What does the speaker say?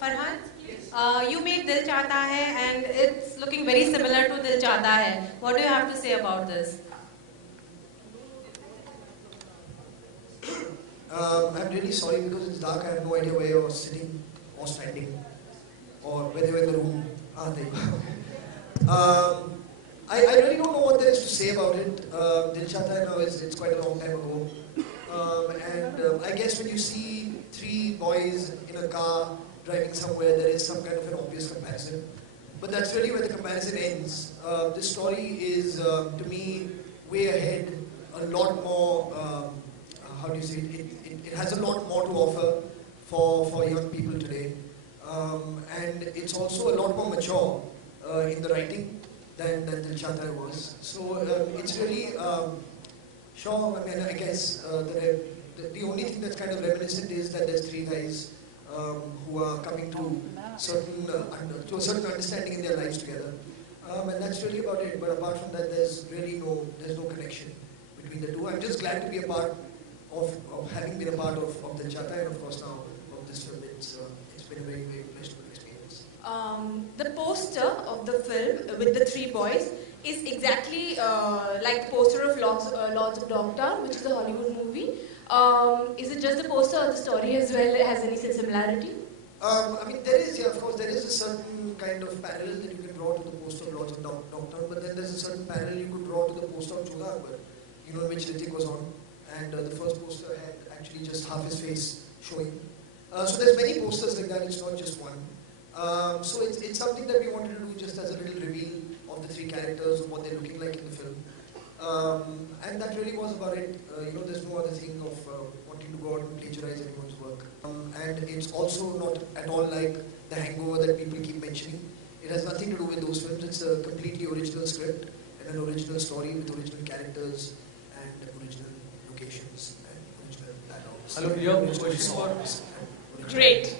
Farhan, you made Dil Chahta Hai and it's looking very similar to Dil Chahta Hai. What do you have to say about this? I'm really sorry because it's dark. I have no idea where you're sitting or standing or whether you're in the room. There you go. I really don't know what there is to say about it. Dil Chahta Hai now it's quite a long time ago. I guess when you see three boys in a car driving somewhere, there is some kind of an obvious comparison. But that's really where the comparison ends. This story is, to me, way ahead, a lot more, how do you say it has a lot more to offer for young people today. And it's also a lot more mature in the writing than Dil Chahta Hai was. So it's really, sure, I mean, I guess the only thing that's kind of reminiscent is that there's three guys who are coming to a certain understanding in their lives together. And that's really about it. But apart from that, there's no connection between the two. I'm just glad to be a part of having been a part of Dil Chahta Hai, and of course now of this film. It's been a very, very pleasurable experience. The poster of the film with the three boys is exactly like the poster of Lords of Dogtown, which is a Hollywood movie. Is it just the poster or the story as well has any similarity? I mean, there is, yeah, of course, there is a certain kind of parallel that you can draw to the poster of Lords of Dogtown, but then there's a certain parallel you could draw to the poster of Chudha Akbar, in which Hrithik was on, and the first poster had actually just half his face showing. So there's many posters like that, it's not just one. So it's something that we wanted to do just as a little reveal of the three characters, of what they're looking like in the film. And that really was about it. There's no other thing of wanting to go out and plagiarize anyone's work. And it's also not at all like The Hangover that people keep mentioning. It has nothing to do with those films. It's a completely original script and an original story with original characters and original locations and original dialogues. Hello, your question for... Great.